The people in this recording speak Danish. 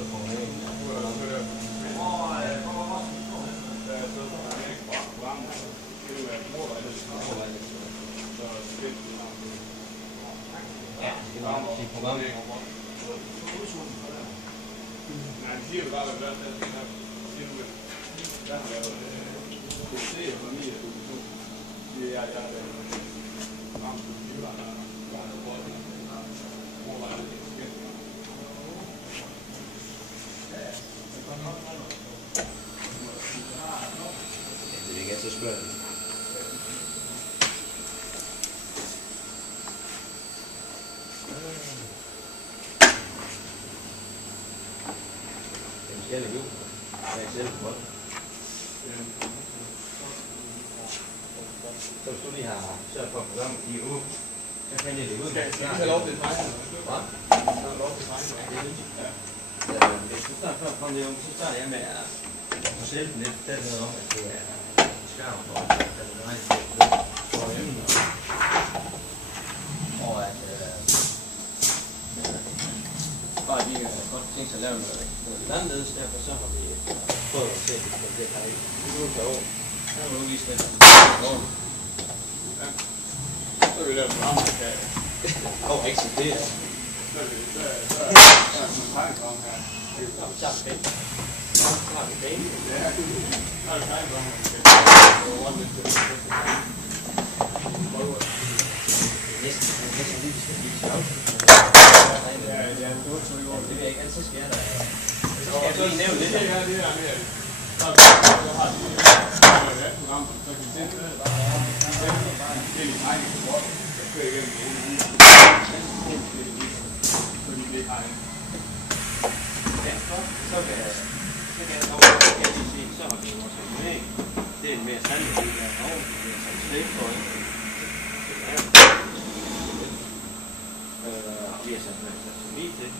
stået på væggen. Ja, det var et program. Nej, det siger jo bare, hvad det er, der har været PC og familie og produktion. Det er, jeg har været ramt på computer, der har været bordet. Overvejet det forskelligt. Det er ikke altid spørgsmål. Det er jo. Jeg er selv godt. Så hvis du lige har sørget for at programmet i uge, så kan jeg lægge ud. Skal vi have lov til at tegne? Hvad? Skal vi have lov til at tegne? Ja. Hvis du snart før kom det om, så starter jeg med at fortælle lidt det om, at det er skarven for at det regner for emner. Og at bare de godt tænkt sig at lave noget anderledes, derfor så har vi prøvet at se, at det her i. Det er jo per år. Der er jo vist det. Ja. Så vil vi lave et program, der kan... ikke sige det. Så er der en tegneprogram her. Så har vi penge. Så har vi penge. Ja, så har vi tegneprogram her. Næsten lige, vi skal blive sjovt. Ja, det vil jeg ikke altid skære dig. Så skal jeg lige nævne lidt. Det her, så har de et program, så kan vi tænke det. Det er lidt tegning på bordet. Jeg kører igennem det hele uge. Fordi det har en. Ja, så kan jeg lige sige, så har vi vores økonomi. Det er en mere sandhed, der er over. Det er sådan slik for en. Vi har sat en økonomi til.